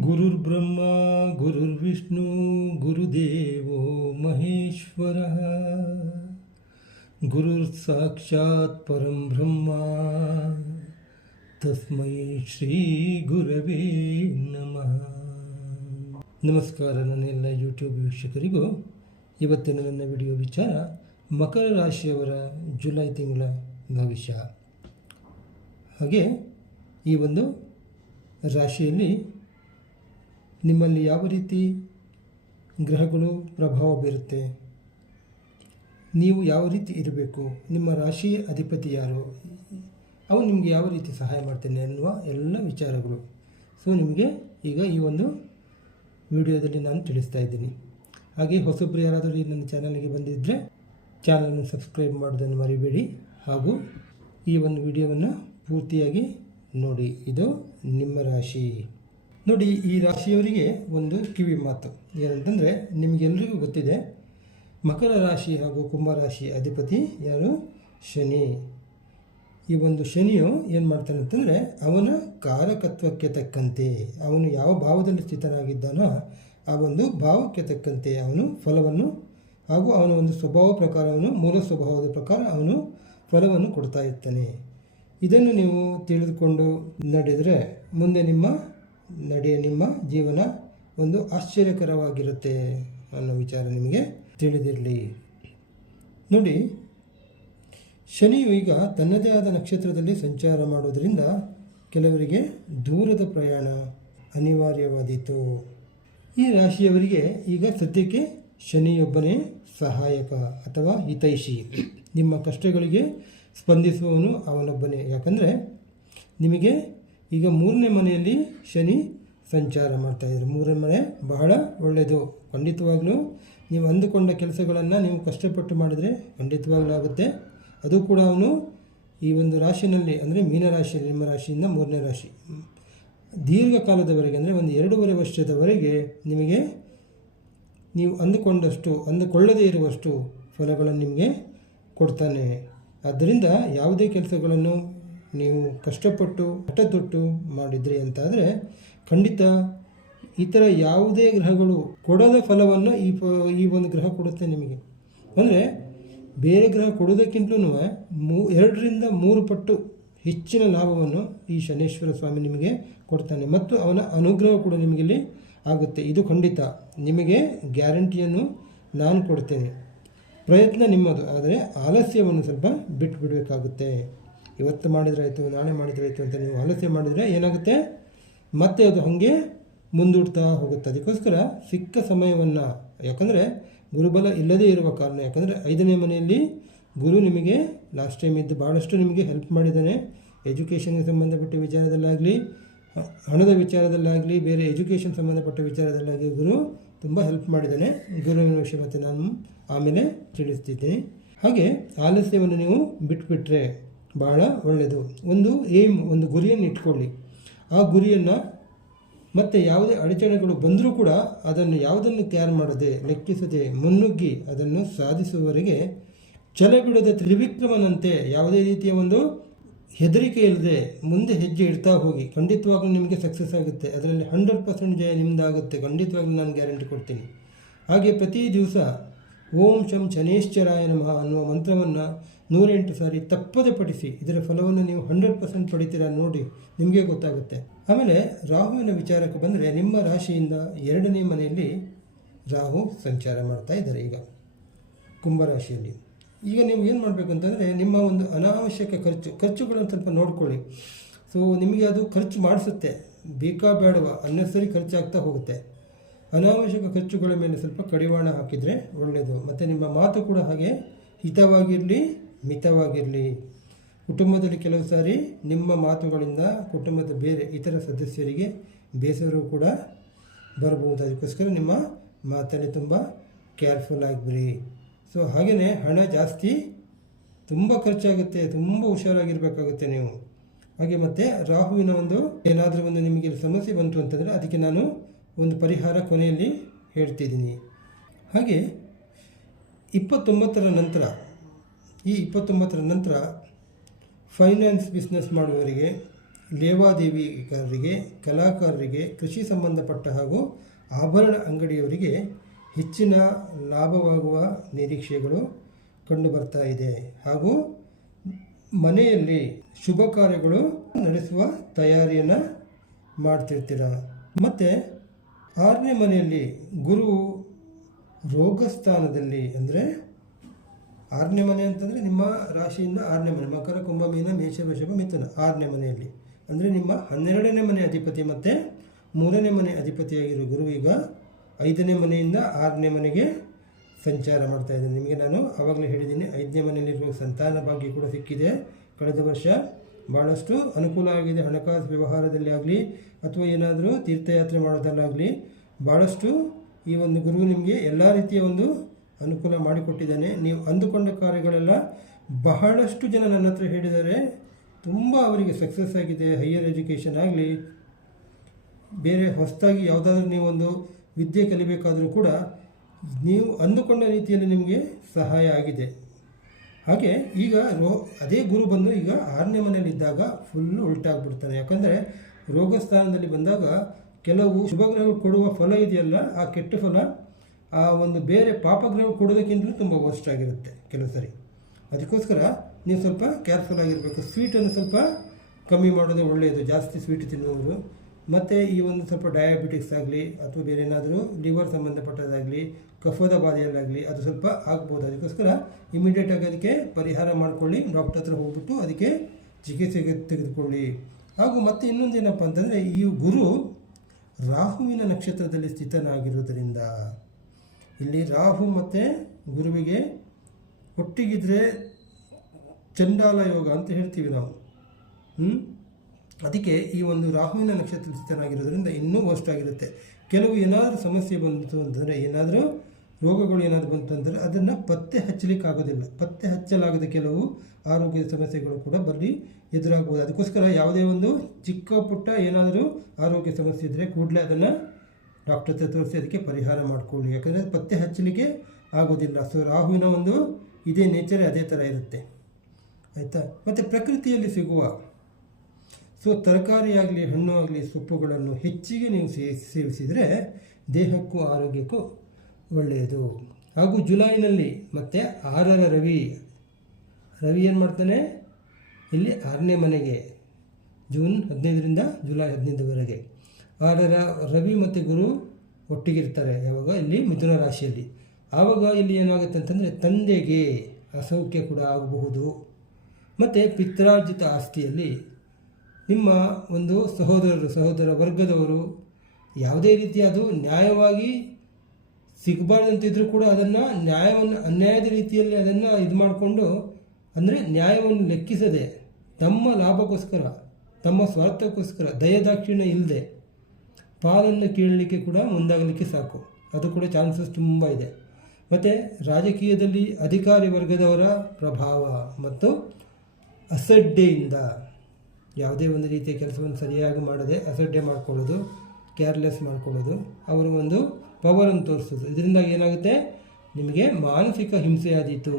ಗುರುರ್ಬ್ರಹ್ಮ ಗುರುರ್ವಿಷ್ಣು ಗುರುದೇವೋ ಮಹೇಶ್ವರ ಗುರುರ್ ಸಾಕ್ಷಾತ್ ಪರಂ ಬ್ರಹ್ಮ ತಸ್ಮೈ ಶ್ರೀ ಗುರವೇ ನಮಃ ನಮಸ್ಕಾರ ನನ್ನೆಲ್ಲ ಯೂಟ್ಯೂಬ್ ವೀಕ್ಷಕರಿಗೂ. ಇವತ್ತಿನ ನನ್ನ ವಿಡಿಯೋ ವಿಚಾರ ಮಕರ ರಾಶಿಯವರ ಜುಲೈ ತಿಂಗಳ ಭವಿಷ್ಯ. ಹಾಗೆ ಈ ಒಂದು ರಾಶಿಯಲ್ಲಿ ನಿಮ್ಮಲ್ಲಿ ಯಾವ ರೀತಿ ಗ್ರಹಗಳು ಪ್ರಭಾವ ಬೀರುತ್ತೆ? ನೀವು ಯಾವ ರೀತಿ ಇರಬೇಕು? ನಿಮ್ಮ ರಾಶಿ ಅಧಿಪತಿ ಯಾರು? ಅವು ನಿಮಗೆ ಯಾವ ರೀತಿ ಸಹಾಯ ಮಾಡ್ತೇನೆ ಅನ್ನುವ ಎಲ್ಲ ವಿಚಾರಗಳು. ಸೊ ನಿಮಗೆ ಈಗ ಈ ಒಂದು ವಿಡಿಯೋದಲ್ಲಿ ನಾನು ತಿಳಿಸ್ತಾ ಇದ್ದೀನಿ. ಹಾಗೆ ಹೊಸಬ್ರು ಯಾರಾದರೂ ಈ ನನ್ನ ಚಾನಲ್ಗೆ ಬಂದಿದ್ದರೆ ಚಾನಲನ್ನು ಸಬ್ಸ್ಕ್ರೈಬ್ ಮಾಡೋದನ್ನು ಮರಿಬೇಡಿ. ಹಾಗೂ ಈ ಒಂದು ವಿಡಿಯೋವನ್ನು ಪೂರ್ತಿಯಾಗಿ ನೋಡಿ. ಇದು ನಿಮ್ಮ ರಾಶಿ. ನೋಡಿ, ಈ ರಾಶಿಯವರಿಗೆ ಒಂದು ಕಿವಿ ಮಾತು. ಏನಂತಂದರೆ ನಿಮಗೆಲ್ಲರಿಗೂ ಗೊತ್ತಿದೆ, ಮಕರ ರಾಶಿ ಹಾಗೂ ಕುಂಭ ರಾಶಿ ಅಧಿಪತಿ ಯಾರು? ಶನಿ. ಈ ಒಂದು ಶನಿಯು ಏನು ಮಾಡ್ತಾನೆ ಅಂತಂದರೆ, ಅವನ ಕಾರಕತ್ವಕ್ಕೆ ತಕ್ಕಂತೆ, ಅವನು ಯಾವ ಭಾವದಲ್ಲಿ ಸ್ಥಿತನಾಗಿದ್ದಾನೋ ಆ ಒಂದು ಭಾವಕ್ಕೆ ತಕ್ಕಂತೆ ಅವನು ಫಲವನ್ನು ಹಾಗೂ ಅವನ ಒಂದು ಸ್ವಭಾವ ಪ್ರಕಾರವನ್ನು ಮೂಲ ಸ್ವಭಾವದ ಪ್ರಕಾರ ಅವನು ಫಲವನ್ನು ಕೊಡ್ತಾ ಇರ್ತಾನೆ. ಇದನ್ನು ನೀವು ತಿಳಿದುಕೊಂಡು ನಡೆದರೆ, ಮುಂದೆ ನಿಮ್ಮ ನಡೆ ನಿಮ್ಮ ಜೀವನ ಒಂದು ಆಶ್ಚರ್ಯಕರವಾಗಿರುತ್ತೆ ಅನ್ನೋ ವಿಚಾರ ನಿಮಗೆ ತಿಳಿದಿರಲಿ. ನೋಡಿ, ಶನಿಯು ಈಗ ತನ್ನದೇ ಆದ ನಕ್ಷತ್ರದಲ್ಲಿ ಸಂಚಾರ ಮಾಡೋದರಿಂದ ಕೆಲವರಿಗೆ ದೂರದ ಪ್ರಯಾಣ ಅನಿವಾರ್ಯವಾದೀತು. ಈ ರಾಶಿಯವರಿಗೆ ಈಗ ಸದ್ಯಕ್ಕೆ ಶನಿಯೊಬ್ಬನೇ ಸಹಾಯಕ ಅಥವಾ ಹಿತೈಷಿ. ನಿಮ್ಮ ಕಷ್ಟಗಳಿಗೆ ಸ್ಪಂದಿಸುವವನು ಅವನೊಬ್ಬನೇ. ಯಾಕಂದರೆ ನಿಮಗೆ ಈಗ ಮೂರನೇ ಮನೆಯಲ್ಲಿ ಶನಿ ಸಂಚಾರ ಮಾಡ್ತಾ ಇದ್ದಾರೆ. ಮೂರನೇ ಮನೆ ಬಹಳ ಒಳ್ಳೆಯದು. ಖಂಡಿತವಾಗ್ಲೂ ನೀವು ಅಂದುಕೊಂಡ ಕೆಲಸಗಳನ್ನು ನೀವು ಕಷ್ಟಪಟ್ಟು ಮಾಡಿದರೆ ಖಂಡಿತವಾಗ್ಲೂ ಆಗುತ್ತೆ. ಅದು ಕೂಡ ಅವನು ಈ ಒಂದು ರಾಶಿನಲ್ಲಿ, ಅಂದರೆ ಮೀನರಾಶಿಯಲ್ಲಿ ನಿಮ್ಮ ರಾಶಿಯಿಂದ ಮೂರನೇ ರಾಶಿ. ದೀರ್ಘಕಾಲದವರೆಗೆ, ಅಂದರೆ ಒಂದು ಎರಡೂವರೆ ವರ್ಷದವರೆಗೆ ನಿಮಗೆ ನೀವು ಅಂದುಕೊಂಡಷ್ಟು, ಅಂದುಕೊಳ್ಳದೇ ಇರುವಷ್ಟು ಫಲಗಳನ್ನು ನಿಮಗೆ ಕೊಡ್ತಾನೆ. ಆದ್ದರಿಂದ ಯಾವುದೇ ಕೆಲಸಗಳನ್ನು ನೀವು ಕಷ್ಟಪಟ್ಟು, ಕಷ್ಟತೊಟ್ಟು ಮಾಡಿದ್ರಿ ಅಂತಾದರೆ ಖಂಡಿತ ಇತರ ಯಾವುದೇ ಗ್ರಹಗಳು ಕೊಡದ ಫಲವನ್ನು ಈ ಪ ಈ ಒಂದು ಗ್ರಹ ಕೊಡುತ್ತೆ ನಿಮಗೆ. ಅಂದರೆ ಬೇರೆ ಗ್ರಹ ಕೊಡೋದಕ್ಕಿಂತಲೂ ಮೂ, ಎರಡರಿಂದ ಮೂರು ಪಟ್ಟು ಹೆಚ್ಚಿನ ಲಾಭವನ್ನು ಈ ಶನೇಶ್ವರ ಸ್ವಾಮಿ ನಿಮಗೆ ಕೊಡ್ತಾನೆ ಮತ್ತು ಅವನ ಅನುಗ್ರಹ ಕೂಡ ನಿಮಗೆ ಇಲ್ಲಿ ಆಗುತ್ತೆ. ಇದು ಖಂಡಿತ. ನಿಮಗೆ ಗ್ಯಾರಂಟಿಯನ್ನು ನಾನು ಕೊಡ್ತೇನೆ. ಪ್ರಯತ್ನ ನಿಮ್ಮದು. ಆದರೆ ಆಲಸ್ಯವನ್ನು ಸ್ವಲ್ಪ ಬಿಟ್ಟು ಬಿಡಬೇಕಾಗುತ್ತೆ ಇವತ್ತು ಮಾಡಿದ್ರಾಯಿತು ನಾಳೆ ಮಾಡಿದ್ರಾಯಿತು ಅಂತ ನೀವು ಆಲಸ್ಯ ಮಾಡಿದರೆ ಏನಾಗುತ್ತೆ? ಮತ್ತೆ ಅದು ಹಾಗೆ ಮುಂದೂಡ್ತಾ ಹೋಗುತ್ತೆ. ಅದಕ್ಕೋಸ್ಕರ ಸಿಕ್ಕ ಸಮಯವನ್ನು, ಯಾಕಂದರೆ ಗುರುಬಲ ಇಲ್ಲದೇ ಇರುವ ಕಾರಣ, ಯಾಕಂದರೆ ಐದನೇ ಮನೆಯಲ್ಲಿ ಗುರು ನಿಮಗೆ ಲಾಸ್ಟ್ ಟೈಮ್ ಇದ್ದು ಭಾಳಷ್ಟು ನಿಮಗೆ ಹೆಲ್ಪ್ ಮಾಡಿದ್ದಾನೆ. ಎಜುಕೇಷನ್ಗೆ ಸಂಬಂಧಪಟ್ಟ ವಿಚಾರದಲ್ಲಾಗಲಿ, ಹಣದ ವಿಚಾರದಲ್ಲಾಗಲಿ, ಬೇರೆ ಎಜುಕೇಷನ್ ಸಂಬಂಧಪಟ್ಟ ವಿಚಾರದಲ್ಲಾಗಲಿ ಗುರು ತುಂಬ ಹೆಲ್ಪ್ ಮಾಡಿದ್ದಾನೆ. ಗುರುವಿನ ವಿಷಯ ಮತ್ತು ನಾನು ಆಮೇಲೆ ತಿಳಿಸ್ತಿದ್ದೀನಿ. ಹಾಗೆ ಆಲಸ್ಯವನ್ನು ನೀವು ಬಿಟ್ಬಿಟ್ರೆ ಬಹಳ ಒಳ್ಳೆಯದು. ಒಂದು ಏಮ್ ಒಂದು ಗುರಿಯನ್ನು ಇಟ್ಕೊಳ್ಳಿ. ಆ ಗುರಿಯನ್ನು ಮತ್ತು ಯಾವುದೇ ಅಡಚಣೆಗಳು ಬಂದರೂ ಕೂಡ ಅದನ್ನು ಯಾವುದನ್ನು ಕ್ಯಾರ್ ಮಾಡದೆ, ಲೆಕ್ಕಿಸದೆ, ಮುನ್ನುಗ್ಗಿ ಅದನ್ನು ಸಾಧಿಸುವವರೆಗೆ ಛಲ ಬಿಡದ ತ್ರಿವಿಕ್ರಮನಂತೆ ಯಾವುದೇ ರೀತಿಯ ಒಂದು ಹೆದರಿಕೆ ಇಲ್ಲದೆ ಮುಂದೆ ಹೆಜ್ಜೆ ಇಡ್ತಾ ಹೋಗಿ. ಖಂಡಿತವಾಗ್ಲೂ ನಿಮಗೆ ಸಕ್ಸಸ್ ಆಗುತ್ತೆ. ಅದರಲ್ಲಿ ಹಂಡ್ರೆಡ್ ಪರ್ಸೆಂಟ್ ಜಯ ನಿಮ್ಮದಾಗುತ್ತೆ ಖಂಡಿತವಾಗ್ಲೂ ನಾನು ಗ್ಯಾರಂಟಿ ಕೊಡ್ತೀನಿ. ಹಾಗೆ ಪ್ರತಿ ದಿವಸ ಓಂ ಶಂ ಶನೇಶ್ಚರಾಯ ನಮಃ ಅನ್ನುವ ಮಂತ್ರವನ್ನು ನೂರೆಂಟು ಸಾರಿ ತಪ್ಪದೆ ಪಠಿಸಿ ಇದರ ಫಲವನ್ನು ನೀವು ಹಂಡ್ರೆಡ್ ಪರ್ಸೆಂಟ್ ಪಡಿತೀರಾ ನೋಡಿ ನಿಮಗೆ ಗೊತ್ತಾಗುತ್ತೆ. ಆಮೇಲೆ ರಾಹುವಿನ ವಿಚಾರಕ್ಕೆ ಬಂದರೆ ನಿಮ್ಮ ರಾಶಿಯಿಂದ ಎರಡನೇ ಮನೆಯಲ್ಲಿ ರಾಹು ಸಂಚಾರ ಮಾಡ್ತಾ ಇದ್ದಾರೆ ಈಗ ಕುಂಭರಾಶಿಯಲ್ಲಿ. ಈಗ ನೀವು ಏನು ಮಾಡಬೇಕು ಅಂತಂದರೆ ನಿಮ್ಮ ಒಂದು ಅನಾವಶ್ಯಕ ಖರ್ಚು, ಖರ್ಚುಗಳನ್ನು ಸ್ವಲ್ಪ ನೋಡ್ಕೊಳ್ಳಿ. ಸೊ ನಿಮಗೆ ಅದು ಖರ್ಚು ಮಾಡಿಸುತ್ತೆ, ಬೇಕಾ ಬೇಡವ ಅನ್ನೆಸರಿ ಖರ್ಚಾಗ್ತಾ ಹೋಗುತ್ತೆ. ಅನಾವಶ್ಯಕ ಖರ್ಚುಗಳ ಮೇಲೆ ಸ್ವಲ್ಪ ಕಡಿವಾಣ ಹಾಕಿದರೆ ಒಳ್ಳೆಯದು. ಮತ್ತು ನಿಮ್ಮ ಮಾತು ಕೂಡ ಹಾಗೆ ಹಿತವಾಗಿರಲಿ, ಮಿತವಾಗಿರಲಿ. ಕುಟುಂಬದಲ್ಲಿ ಕೆಲವು ಸಾರಿ ನಿಮ್ಮ ಮಾತುಗಳಿಂದ ಕುಟುಂಬದ ಬೇರೆ ಇತರ ಸದಸ್ಯರಿಗೆ ಬೇಸರವು ಕೂಡ ಬರಬಹುದು ಅದಕ್ಕೋಸ್ಕರ ನಿಮ್ಮ ಮಾತಲ್ಲಿ ತುಂಬ ಕೇರ್ಫುಲ್ ಆಗಿಬಿಡಿ ಸೊ ಹಾಗೆಯೇ ಹಣ ಜಾಸ್ತಿ, ತುಂಬ ಖರ್ಚಾಗುತ್ತೆ, ತುಂಬ ಹುಷಾರಾಗಿರಬೇಕಾಗುತ್ತೆ ನೀವು. ಹಾಗೆ ಮತ್ತು ರಾಹುವಿನ ಒಂದು ಏನಾದರೂ ಒಂದು ನಿಮಗೆ ಸಮಸ್ಯೆ ಬಂತು ಅಂತಂದರೆ ಅದಕ್ಕೆ ನಾನು ಒಂದು ಪರಿಹಾರ ಕೊನೆಯಲ್ಲಿ ಹೇಳ್ತಿದ್ದೀನಿ. ಹಾಗೆ ಇಪ್ಪತ್ತೊಂಬತ್ತರ ನಂತರ, ಈ ಇಪ್ಪತ್ತೊಂಬತ್ತರ ನಂತರ ಫೈನಾನ್ಸ್ ಬಿಸ್ನೆಸ್ ಮಾಡುವವರಿಗೆ, ಲೇವಾದೇವಿಗಾರರಿಗೆ, ಕಲಾಕಾರರಿಗೆ, ಕೃಷಿ ಸಂಬಂಧಪಟ್ಟ ಹಾಗೂ ಆಭರಣ ಅಂಗಡಿಯವರಿಗೆ ಹೆಚ್ಚಿನ ಲಾಭವಾಗುವ ನಿರೀಕ್ಷೆಗಳು ಕಂಡುಬರ್ತಾ ಇದೆ. ಹಾಗೂ ಮನೆಯಲ್ಲಿ ಶುಭ ಕಾರ್ಯಗಳು ನಡೆಸುವ ತಯಾರಿಯನ್ನು ಮಾಡ್ತಿರ್ತೀರ? ಮತ್ತು ಆರನೇ ಮನೆಯಲ್ಲಿ ಗುರು ರೋಗಸ್ಥಾನದಲ್ಲಿ ಅಂದರೆ ಆರನೇ ಮನೆ ಅಂತಂದರೆ ನಿಮ್ಮ ರಾಶಿಯಿಂದ ಆರನೇ ಮನೆ, ಮಕರ, ಕುಂಭ, ಮೀನ, ಮೇಷ, ವೃಷಭ, ಮಿಥುನ ಆರನೇ ಮನೆಯಲ್ಲಿ. ಅಂದರೆ ನಿಮ್ಮ ಹನ್ನೆರಡನೇ ಮನೆ ಅಧಿಪತಿ ಮತ್ತು ಮೂರನೇ ಮನೆ ಅಧಿಪತಿಯಾಗಿರೋ ಗುರು ಈಗ ಐದನೇ ಮನೆಯಿಂದ ಆರನೇ ಮನೆಗೆ ಸಂಚಾರ ಮಾಡ್ತಾ ಇದ್ದೀನಿ ನಿಮಗೆ ನಾನು ಆವಾಗಲೇ ಹೇಳಿದ್ದೀನಿ, ಐದನೇ ಮನೆಯಲ್ಲಿರುವ ಸಂತಾನ ಭಾಗ್ಯ ಕೂಡ ಸಿಕ್ಕಿದೆ. ಕಳೆದ ವರ್ಷ ಭಾಳಷ್ಟು ಅನುಕೂಲ ಆಗಿದೆ. ಹಣಕಾಸು ವ್ಯವಹಾರದಲ್ಲಿ ಆಗಲಿ ಅಥವಾ ಏನಾದರೂ ತೀರ್ಥಯಾತ್ರೆ ಮಾಡೋದಲ್ಲಾಗಲಿ ಭಾಳಷ್ಟು ಈ ಒಂದು ಗುರು ನಿಮಗೆ ಎಲ್ಲ ರೀತಿಯ ಒಂದು ಅನುಕೂಲ ಮಾಡಿಕೊಟ್ಟಿದ್ದಾನೆ. ನೀವು ಅಂದುಕೊಂಡ ಕಾರ್ಯಗಳೆಲ್ಲ ಬಹಳಷ್ಟು ಜನ ನನ್ನ ಹತ್ರ ಹೇಳಿದ್ದಾರೆ. ತುಂಬ ಅವರಿಗೆ ಸಕ್ಸಸ್ ಆಗಿದೆ. ಹೈಯರ್ ಎಜುಕೇಷನ್ ಆಗಲಿ, ಬೇರೆ ಹೊಸದಾಗಿ ಯಾವುದಾದ್ರೂ ನೀವೊಂದು ವಿದ್ಯೆ ಕಲಿಬೇಕಾದರೂ ಕೂಡ ನೀವು ಅಂದುಕೊಂಡ ರೀತಿಯಲ್ಲಿ ನಿಮಗೆ ಸಹಾಯ ಆಗಿದೆ. ಹಾಗೆ ಈಗ ರೋ, ಅದೇ ಗುರು ಬಂದು ಈಗ ಆರನೇ ಮನೆಯಲ್ಲಿದ್ದಾಗ ಫುಲ್ಲು ಉಲ್ಟಾಗ್ಬಿಡ್ತಾನೆ. ಯಾಕಂದರೆ ರೋಗ ಸ್ಥಾನದಲ್ಲಿ ಬಂದಾಗ ಕೆಲವು ಶುಭಗ್ರಹಗಳು ಕೊಡುವ ಫಲ ಇದೆಯಲ್ಲ, ಆ ಕೆಟ್ಟ ಫಲ, ಆ ಒಂದು ಬೇರೆ ಪಾಪಗ್ರಹಗಳು ಕೊಡೋದಕ್ಕಿಂತಲೂ ತುಂಬ ವರ್ಸ್ಟ್ ಆಗಿರುತ್ತೆ ಕೆಲವು ಸರಿ. ಅದಕ್ಕೋಸ್ಕರ ನೀವು ಸ್ವಲ್ಪ ಕೇರ್ಫುಲ್ ಆಗಿರಬೇಕು. ಸ್ವೀಟನ್ನು ಸ್ವಲ್ಪ ಕಮ್ಮಿ ಮಾಡೋದು ಒಳ್ಳೆಯದು. ಜಾಸ್ತಿ ಸ್ವೀಟ್ ತಿನ್ನುವವರು ಮತ್ತು ಈ ಒಂದು ಸ್ವಲ್ಪ ಡಯಾಬಿಟಿಕ್ಸ್ ಆಗಲಿ ಅಥವಾ ಬೇರೆ ಏನಾದರೂ ಲಿವರ್ ಸಂಬಂಧಪಟ್ಟದಾಗಲಿ ಕಫದ ಬಾಧೆಯಲ್ಲಾಗಲಿ ಅದು ಸ್ವಲ್ಪ ಆಗ್ಬೋದು. ಅದಕ್ಕೋಸ್ಕರ ಇಮಿಡಿಯೇಟಾಗಿ ಅದಕ್ಕೆ ಪರಿಹಾರ ಮಾಡಿಕೊಳ್ಳಿ ಡಾಕ್ಟರ್ ಹತ್ರ ಹೋಗ್ಬಿಟ್ಟು ಅದಕ್ಕೆ ಚಿಕಿತ್ಸೆಗೆ ತೆಗೆದುಕೊಳ್ಳಿ. ಹಾಗೂ ಮತ್ತೆ ಇನ್ನೊಂದು ಏನಪ್ಪ ಅಂತಂದರೆ ಈ ಗುರು ರಾಹುವಿನ ನಕ್ಷತ್ರದಲ್ಲಿ ಸ್ಥಿತನಾಗಿರುವುದರಿಂದ ಇಲ್ಲಿ ರಾಹು ಮತ್ತು ಗುರುವಿಗೆ ಒಟ್ಟಿಗಿದ್ರೆ ಚಂಡಾಲ ಯೋಗ ಅಂತ ಹೇಳ್ತೀವಿ ನಾವು. ಹ್ಞೂ ಅದಕ್ಕೆ ಈ ಒಂದು ರಾಹುವಿನ ನಕ್ಷತ್ರ ಸ್ಥಿತನಾಗಿರೋದ್ರಿಂದ ಇನ್ನೂ ವರ್ಸ್ಟ್ ಆಗಿರುತ್ತೆ. ಕೆಲವು ಏನಾದರೂ ಸಮಸ್ಯೆ ಬಂತು ಅಂತಂದರೆ, ಏನಾದರೂ ರೋಗಗಳು ಏನಾದರೂ ಬಂತು ಅಂದರೆ ಅದನ್ನು ಪತ್ತೆ ಹಚ್ಚಲಿಕ್ಕೆ ಆಗೋದಿಲ್ಲ ಪತ್ತೆ ಹಚ್ಚಲಾಗದ ಕೆಲವು ಆರೋಗ್ಯದ ಸಮಸ್ಯೆಗಳು ಕೂಡ ಬರಲಿ ಎದುರಾಗ್ಬೋದು. ಅದಕ್ಕೋಸ್ಕರ ಯಾವುದೇ ಒಂದು ಚಿಕ್ಕ ಪುಟ್ಟ ಏನಾದರೂ ಆರೋಗ್ಯ ಸಮಸ್ಯೆ ಇದ್ದರೆ ಕೂಡಲೇ ಅದನ್ನು ಡಾಕ್ಟರ್ ಹತ್ರ ತೋರಿಸಿ ಅದಕ್ಕೆ ಪರಿಹಾರ ಮಾಡಿಕೊಳ್ಳಿ. ಯಾಕಂದರೆ ಪತ್ತೆ ಹಚ್ಚಲಿಕ್ಕೆ ಆಗೋದಿಲ್ಲ. ಸೊ ರಾಹುವಿನ ಒಂದು ಇದೇ ನೇಚರೇ ಅದೇ ಥರ ಇರುತ್ತೆ. ಆಯಿತಾ? ಮತ್ತು ಪ್ರಕೃತಿಯಲ್ಲಿ ಸಿಗುವ ಸೊ ತರಕಾರಿಯಾಗಲಿ ಹಣ್ಣು ಆಗಲಿ, ಸೊಪ್ಪುಗಳನ್ನು ಹೆಚ್ಚಿಗೆ ನೀವು ಸೇವಿಸಿದರೆ ದೇಹಕ್ಕೂ ಆರೋಗ್ಯಕ್ಕೂ ಒಳ್ಳೆಯದು. ಹಾಗೂ ಜುಲೈನಲ್ಲಿ ಮತ್ತು ಆರರ ರವಿ. ರವಿ ಏನು ಮಾಡ್ತಾನೆ? ಇಲ್ಲಿ ಆರನೇ ಮನೆಗೆ, ಜೂನ್ ಹದಿನೈದರಿಂದ ಜುಲೈ ಹದಿನೈದರವರೆಗೆ ಆರರ ರವಿ ಮತ್ತು ಗುರು ಒಟ್ಟಿಗಿರ್ತಾರೆ, ಯಾವಾಗ? ಇಲ್ಲಿ ಮಿಥುನ ರಾಶಿಯಲ್ಲಿ. ಆವಾಗ ಇಲ್ಲಿ ಏನಾಗುತ್ತೆ ಅಂತಂದರೆ ತಂದೆಗೆ ಅಸೌಖ್ಯ ಕೂಡ ಆಗಬಹುದು. ಮತ್ತು ಪಿತ್ರಾರ್ಜಿತ ಆಸ್ತಿಯಲ್ಲಿ ನಿಮ್ಮ ಒಂದು ಸಹೋದರರು, ಸಹೋದರ ವರ್ಗದವರು ಯಾವುದೇ ರೀತಿ ಅದು ನ್ಯಾಯವಾಗಿ ಸಿಗಬಾರ್ದಂತಿದ್ರೂ ಕೂಡ ಅದನ್ನು ನ್ಯಾಯವನ್ನು, ಅನ್ಯಾಯದ ರೀತಿಯಲ್ಲಿ ಅದನ್ನು ಇದು ಮಾಡಿಕೊಂಡು ಅಂದರೆ ನ್ಯಾಯವನ್ನು ಲೆಕ್ಕಿಸದೆ ತಮ್ಮ ಲಾಭಕ್ಕೋಸ್ಕರ ತಮ್ಮ ಸ್ವಾರ್ಥಕ್ಕೋಸ್ಕರ, ದಯದಾಕ್ಷಿಣ್ಯ ಇಲ್ಲದೆ ಪಾಲನ್ನು ಕೇಳಲಿಕ್ಕೆ ಕೂಡ ಮುಂದಾಗಲಿಕ್ಕೆ ಸಾಕು. ಅದು ಕೂಡ ಚಾನ್ಸಸ್ ತುಂಬ ಇದೆ. ಮತ್ತು ರಾಜಕೀಯದಲ್ಲಿ ಅಧಿಕಾರಿ ವರ್ಗದವರ ಪ್ರಭಾವ ಮತ್ತು ಅಸಡ್ಡೆಯಿಂದ ಯಾವುದೇ ಒಂದು ರೀತಿಯ ಕೆಲಸವನ್ನು ಸರಿಯಾಗಿ ಮಾಡದೆ ಅಸಡ್ಡೆ ಮಾಡ್ಕೊಳ್ಳೋದು ಕೇರ್ಲೆಸ್ ಮಾಡ್ಕೊಳ್ಳೋದು, ಅವರು ಒಂದು ಪವರನ್ನು ತೋರಿಸೋದು. ಇದರಿಂದಾಗಿ ಏನಾಗುತ್ತೆ? ನಿಮಗೆ ಮಾನಸಿಕ ಹಿಂಸೆ ಆದೀತು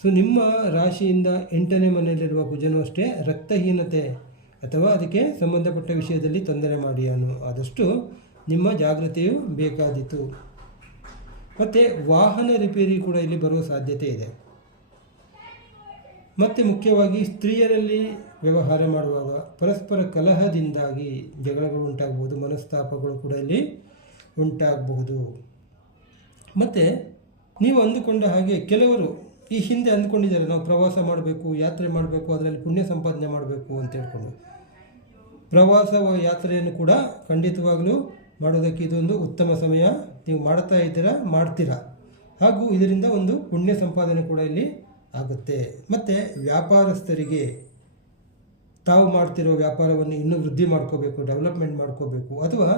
ಸೊ ನಿಮ್ಮ ರಾಶಿಯಿಂದ ಎಂಟನೇ ಮನೆಯಲ್ಲಿರುವ ಕುಜನೂ ಅಷ್ಟೇ ರಕ್ತಹೀನತೆ ಅಥವಾ ಅದಕ್ಕೆ ಸಂಬಂಧಪಟ್ಟ ವಿಷಯದಲ್ಲಿ ತೊಂದರೆ ಮಾಡಿ ಅನ್ನು ಆದಷ್ಟು ನಿಮ್ಮ ಜಾಗ್ರತೆಯು ಬೇಕಾದೀತು. ಮತ್ತು ವಾಹನ ರಿಪೇರಿ ಕೂಡ ಇಲ್ಲಿ ಬರುವ ಸಾಧ್ಯತೆ ಇದೆ. ಮತ್ತು ಮುಖ್ಯವಾಗಿ ಸ್ತ್ರೀಯರಲ್ಲಿ ವ್ಯವಹಾರ ಮಾಡುವಾಗ ಪರಸ್ಪರ ಕಲಹದಿಂದಾಗಿ ಜಗಳಗಳು ಉಂಟಾಗಬಹುದು, ಮನಸ್ತಾಪಗಳು ಕೂಡ ಇಲ್ಲಿ ಉಂಟಾಗಬಹುದು. ಮತ್ತು ನೀವು ಅಂದುಕೊಂಡ ಹಾಗೆ ಕೆಲವರು ಈ ಹಿಂದೆ ಅಂದ್ಕೊಂಡಿದ್ದಾರೆ, ನಾವು ಪ್ರವಾಸ ಮಾಡಬೇಕು, ಯಾತ್ರೆ ಮಾಡಬೇಕು, ಅದರಲ್ಲಿ ಪುಣ್ಯ ಸಂಪಾದನೆ ಮಾಡಬೇಕು ಅಂತ ಹೇಳ್ಕೊಂಡು. ಪ್ರವಾಸ ಯಾತ್ರೆಯನ್ನು ಕೂಡ ಖಂಡಿತವಾಗಲೂ ಮಾಡೋದಕ್ಕೆ ಇದೊಂದು ಉತ್ತಮ ಸಮಯ. ನೀವು ಮಾಡ್ತಾ ಇದ್ದೀರಾ, ಮಾಡ್ತೀರಾ? ಹಾಗೂ ಇದರಿಂದ ಒಂದು ಪುಣ್ಯ ಸಂಪಾದನೆ ಕೂಡ ಇಲ್ಲಿ ಆಗುತ್ತೆ. ಮತ್ತು ವ್ಯಾಪಾರಸ್ಥರಿಗೆ ತಾವು ಮಾಡ್ತಿರೋ ವ್ಯಾಪಾರವನ್ನು ಇನ್ನೂ ವೃದ್ಧಿ ಮಾಡ್ಕೋಬೇಕು ಡೆವಲಪ್ಮೆಂಟ್ ಮಾಡ್ಕೋಬೇಕು, ಅಥವಾ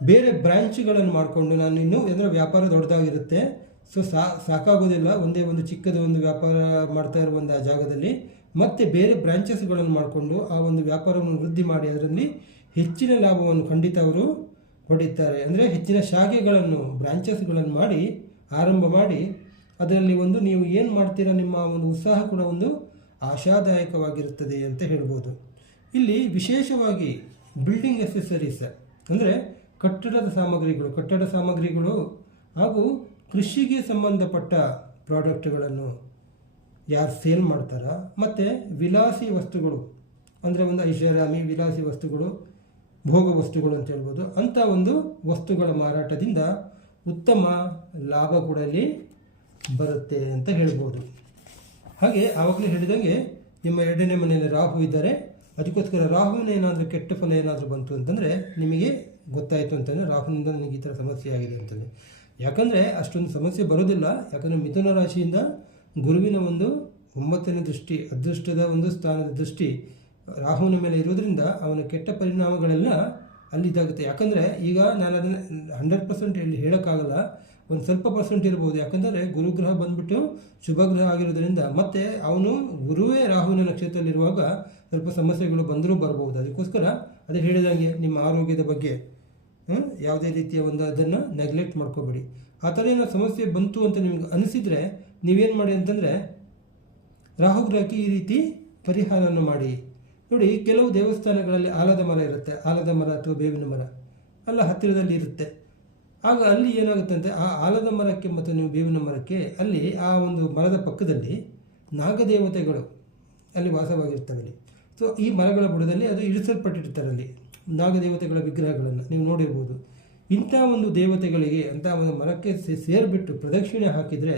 ಬೇರೆ ಬ್ರ್ಯಾಂಚ್ಗಳನ್ನು ಮಾಡಿಕೊಂಡು ನಾನು ಇನ್ನೂ ಅಂದರೆ ವ್ಯಾಪಾರ ದೊಡ್ಡದಾಗಿರುತ್ತೆ ಸೊ ಸಾ, ಸಾಕಾಗೋದಿಲ್ಲ, ಒಂದೇ ಒಂದು ಚಿಕ್ಕದ ಒಂದು ವ್ಯಾಪಾರ ಮಾಡ್ತಾ ಇರುವಂಥ ಜಾಗದಲ್ಲಿ, ಮತ್ತೆ ಬೇರೆ ಬ್ರ್ಯಾಂಚಸ್ಗಳನ್ನು ಮಾಡಿಕೊಂಡು ಆ ಒಂದು ವ್ಯಾಪಾರವನ್ನು ವೃದ್ಧಿ ಮಾಡಿ, ಅದರಲ್ಲಿ ಹೆಚ್ಚಿನ ಲಾಭವನ್ನು ಖಂಡಿತ ಅವರು ಪಡೀತಾರೆ. ಅಂದರೆ ಹೆಚ್ಚಿನ ಶಾಖೆಗಳನ್ನು ಬ್ರಾಂಚಸ್ಗಳನ್ನು ಮಾಡಿ, ಆರಂಭ ಮಾಡಿ, ಅದರಲ್ಲಿ ಒಂದು ನೀವು ಏನು ಮಾಡ್ತೀರಾ ನಿಮ್ಮ ಒಂದು ಉತ್ಸಾಹ ಕೂಡ ಒಂದು ಆಶಾದಾಯಕವಾಗಿರುತ್ತದೆ ಅಂತ ಹೇಳ್ಬೋದು. ಇಲ್ಲಿ ವಿಶೇಷವಾಗಿ ಬಿಲ್ಡಿಂಗ್ ಎಸೆಸರೀಸ್ ಅಂದರೆ ಕಟ್ಟಡದ ಸಾಮಗ್ರಿಗಳು, ಕಟ್ಟಡ ಸಾಮಗ್ರಿಗಳು ಹಾಗೂ ಕೃಷಿಗೆ ಸಂಬಂಧಪಟ್ಟ ಪ್ರಾಡಕ್ಟ್ಗಳನ್ನು ಯಾರು ಸೇಲ್ ಮಾಡ್ತಾರ? ಮತ್ತು ವಿಲಾಸಿ ವಸ್ತುಗಳು, ಅಂದರೆ ಒಂದು ಐಷಾರಾಮಿ ವಿಲಾಸಿ ವಸ್ತುಗಳು, ಭೋಗ ವಸ್ತುಗಳು ಅಂತ ಹೇಳ್ಬೋದು. ಅಂಥ ಒಂದು ವಸ್ತುಗಳ ಮಾರಾಟದಿಂದ ಉತ್ತಮ ಲಾಭ ಕೂಡ ಬರುತ್ತೆ ಅಂತ ಹೇಳ್ಬೋದು. ಹಾಗೆ ಆವಾಗಲೇ ಹೇಳಿದಂಗೆ ನಿಮ್ಮ ಎರಡನೇ ಮನೆಯಲ್ಲಿ ರಾಹು ಇದ್ದಾರೆ. ಅದಕ್ಕೋಸ್ಕರ ರಾಹುವಿನ ಏನಾದರೂ ಕೆಟ್ಟ ಫಲ ಏನಾದರೂ ಬಂತು ಅಂತಂದರೆ ನಿಮಗೆ ಗೊತ್ತಾಯಿತು ಅಂತಂದರೆ ರಾಹುನಿಂದ ನನಗೆ ಈ ಥರ ಸಮಸ್ಯೆ ಆಗಿದೆ ಅಂತಂದರೆ. ಯಾಕಂದರೆ ಅಷ್ಟೊಂದು ಸಮಸ್ಯೆ ಬರೋದಿಲ್ಲ ಯಾಕಂದರೆ ಮಿಥುನ ರಾಶಿಯಿಂದ ಗುರುವಿನ ಒಂದು ಒಂಬತ್ತನೇ ದೃಷ್ಟಿ, ಅದೃಷ್ಟದ ಒಂದು ಸ್ಥಾನದ ದೃಷ್ಟಿ ರಾಹುವಿನ ಮೇಲೆ ಇರೋದ್ರಿಂದ ಅವನ ಕೆಟ್ಟ ಪರಿಣಾಮಗಳೆಲ್ಲ ಅಲ್ಲಿ ಇದಾಗುತ್ತೆ ಯಾಕಂದರೆ ಈಗ ನಾನು ಅದನ್ನು ಹಂಡ್ರೆಡ್ ಪರ್ಸೆಂಟ್ ಇಲ್ಲಿ ಹೇಳೋಕ್ಕಾಗಲ್ಲ. ಒಂದು ಸ್ವಲ್ಪ ಪರ್ಸೆಂಟ್ ಇರ್ಬೋದು. ಯಾಕಂದರೆ ಗುರುಗ್ರಹ ಬಂದ್ಬಿಟ್ಟು ಶುಭ ಗ್ರಹ ಆಗಿರೋದ್ರಿಂದ ಮತ್ತು ಅವನು ಗುರುವೇ ರಾಹುವಿನ ನಕ್ಷತ್ರದಲ್ಲಿರುವಾಗ ಸ್ವಲ್ಪ ಸಮಸ್ಯೆಗಳು ಬಂದರೂ ಬರ್ಬೋದು. ಅದಕ್ಕೋಸ್ಕರ ಅದೇ ಹೇಳಿದಂಗೆ ನಿಮ್ಮ ಆರೋಗ್ಯದ ಬಗ್ಗೆ ಯಾವುದೇ ರೀತಿಯ ಒಂದು ಅದನ್ನು ನೆಗ್ಲೆಕ್ಟ್ ಮಾಡ್ಕೋಬೇಡಿ. ಆ ಥರ ಏನೋ ಸಮಸ್ಯೆ ಬಂತು ಅಂತ ನಿಮ್ಗೆ ಅನಿಸಿದರೆ ನೀವೇನು ಮಾಡಿ ಅಂತಂದರೆ ರಾಹುಗ್ರಹಕ್ಕೆ ಈ ರೀತಿ ಪರಿಹಾರವನ್ನು ಮಾಡಿ. ನೋಡಿ, ಕೆಲವು ದೇವಸ್ಥಾನಗಳಲ್ಲಿ ಆಲದ ಮರ ಇರುತ್ತೆ. ಆಲದ ಮರ ಅಥವಾ ಬೇವಿನ ಮರ ಅಲ್ಲ ಹತ್ತಿರದಲ್ಲಿ ಇರುತ್ತೆ. ಆಗ ಅಲ್ಲಿ ಏನಾಗುತ್ತೆ ಅಂದರೆ ಆ ಆಲದ ಮರಕ್ಕೆ ಮತ್ತು ನೀವು ಬೇವಿನ ಮರಕ್ಕೆ ಅಲ್ಲಿ ಆ ಒಂದು ಮರದ ಪಕ್ಕದಲ್ಲಿ ನಾಗದೇವತೆಗಳು ಅಲ್ಲಿ ವಾಸವಾಗಿರ್ತವೆ ಅಲ್ಲಿ. ಸೊ ಈ ಮರಗಳ ಬುಡದಲ್ಲಿ ಅದು ಇಳಿಸಲ್ಪಟ್ಟಿರ್ತಾರೆ ಅಲ್ಲಿ. ನಾಗದೇವತೆಗಳ ವಿಗ್ರಹಗಳನ್ನು ನೀವು ನೋಡಿರ್ಬೋದು. ಇಂಥ ಒಂದು ದೇವತೆಗಳಿಗೆ, ಅಂಥ ಒಂದು ಮರಕ್ಕೆ ಸೇರಿಬಿಟ್ಟು ಪ್ರದಕ್ಷಿಣೆ ಹಾಕಿದರೆ,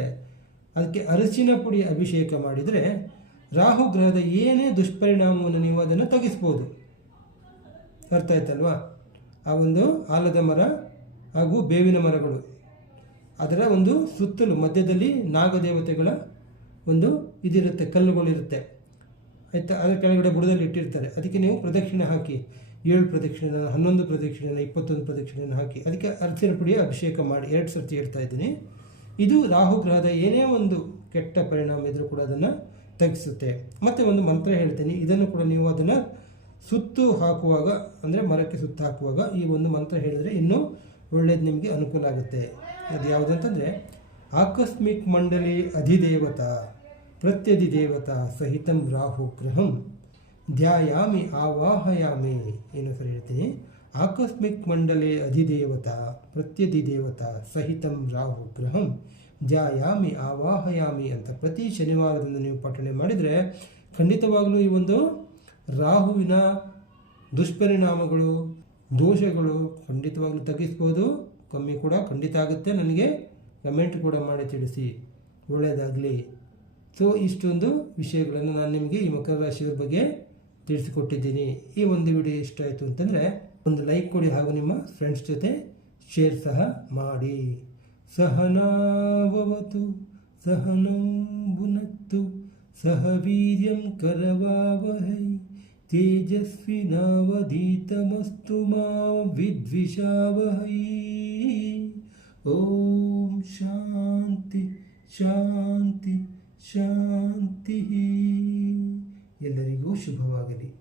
ಅದಕ್ಕೆ ಅರಸಿನ ಪುಡಿ ಅಭಿಷೇಕ ಮಾಡಿದರೆ ರಾಹು ಗ್ರಹದ ಏನೇ ದುಷ್ಪರಿಣಾಮವನ್ನು ನೀವು ಅದನ್ನು ತಗ್ಗಿಸ್ಬೋದು. ಅರ್ಥ ಆ ಒಂದು ಆಲದ ಮರ ಹಾಗೂ ಬೇವಿನ ಮರಗಳು. ಅದರ ಒಂದು ಸುತ್ತಲೂ ಮಧ್ಯದಲ್ಲಿ ನಾಗದೇವತೆಗಳ ಒಂದು ಇದಿರುತ್ತೆ, ಕಲ್ಲುಗಳಿರುತ್ತೆ. ಆಯ್ತಾ? ಅದರ ಕೆಳಗಡೆ ಬುಡದಲ್ಲಿ ಇಟ್ಟಿರ್ತಾರೆ. ಅದಕ್ಕೆ ನೀವು ಪ್ರದಕ್ಷಿಣೆ ಹಾಕಿ. ಏಳು ಪ್ರದಕ್ಷಿಣೆ ಹನ್ನೊಂದು ಪ್ರದಕ್ಷಿಣೆ ಇಪ್ಪತ್ತೊಂದು ಪ್ರದಕ್ಷಿಣೆಯನ್ನು ಹಾಕಿ. ಅದಕ್ಕೆ ಅರ್ಚಿನ ಪುಡಿಯ ಅಭಿಷೇಕ ಮಾಡಿ. ಎರಡು ಸರ್ತಿ ಹೇಳ್ತಾ ಇದ್ದೀನಿ. ಇದು ರಾಹು ಗ್ರಹದ ಏನೇ ಒಂದು ಕೆಟ್ಟ ಪರಿಣಾಮ ಇದ್ರೂ ಕೂಡ ಅದನ್ನು ತಗ್ಗಿಸುತ್ತೆ ಮತ್ತು ಒಂದು ಮಂತ್ರ ಹೇಳ್ತೀನಿ. ಇದನ್ನು ಕೂಡ ನೀವು ಅದನ್ನು ಸುತ್ತು ಹಾಕುವಾಗ, ಅಂದರೆ ಮರಕ್ಕೆ ಸುತ್ತು ಹಾಕುವಾಗ ಈ ಒಂದು ಮಂತ್ರ ಹೇಳಿದರೆ ಇನ್ನೂ ಒಳ್ಳೇದು ನಿಮಗೆ ಅನುಕೂಲ ಆಗುತ್ತೆ. ಅದು ಯಾವುದಂತಂದರೆ ಆಕಸ್ಮಿಕ್ ಮಂಡಲಿ ಅಧಿದೇವತ, ಪ್ರತ್ಯಧಿ ದೇವತಾ ಸಹಿತಂ ರಾಹು ಗ್ರಹಂ ಧ್ಯಾಯಾಮಿ ಆವಾಹಯಾಮಿ ಏನು ಸರಿ ಹೇಳ್ತೀನಿ. ಆಕಸ್ಮಿಕ್ ಮಂಡಲೆ ಅಧಿದೇವತಾ ಪ್ರತ್ಯಧಿದೇವತಾ ಸಹಿತಂ ರಾಹು ಗ್ರಹಂ ಧ್ಯಾಯಾಮಿ ಆವಾಹಯಾಮಿ ಅಂತ ಪ್ರತಿ ಶನಿವಾರದಿಂದ ನೀವು ಪಠಣೆ ಮಾಡಿದರೆ, ಖಂಡಿತವಾಗಲೂ ಈ ಒಂದು ರಾಹುವಿನ ದುಷ್ಪರಿಣಾಮಗಳು ದೋಷಗಳು ಖಂಡಿತವಾಗ್ಲೂ ತಗ್ಗಿಸ್ಬೋದು. ಕಮ್ಮಿ ಕೂಡ ಖಂಡಿತ ಆಗುತ್ತೆ. ನನಗೆ ಕಮೆಂಟ್ ಕೂಡ ಮಾಡಿ ತಿಳಿಸಿ. ಒಳ್ಳೆಯದಾಗಲಿ ಸೊ ಇಷ್ಟೊಂದು ವಿಷಯಗಳನ್ನು ನಾನು ನಿಮಗೆ ಈ ಮಕರ ರಾಶಿಯವ್ರ ಬಗ್ಗೆ ತಿಳಿಸಿಕೊಟ್ಟಿದ್ದೀನಿ. ಈ ಒಂದು ವಿಡಿಯೋ ಇಷ್ಟ ಆಯಿತು ಅಂತಂದರೆ ಒಂದು ಲೈಕ್ ಕೊಡಿ ಹಾಗೂ ನಿಮ್ಮ ಫ್ರೆಂಡ್ಸ್ ಜೊತೆ ಶೇರ್ ಸಹ ಮಾಡಿ. ಸಹನಾವವತು ಸಹನೌ ಬುನತ್ತು ಸಹ ವೀರ್ಯಂ ಕರವಾವಹೈ. ತೇಜಸ್ವಿನಾವಧೀತಮಸ್ತು ಮಾ ವಿದ್ವಿಷಾವಹೈ. ಓಂ ಶಾಂತಿ ಶಾಂತಿ ಶಾಂತಿ ಎಲ್ಲರಿಗೂ ಶುಭವಾಗಲಿ.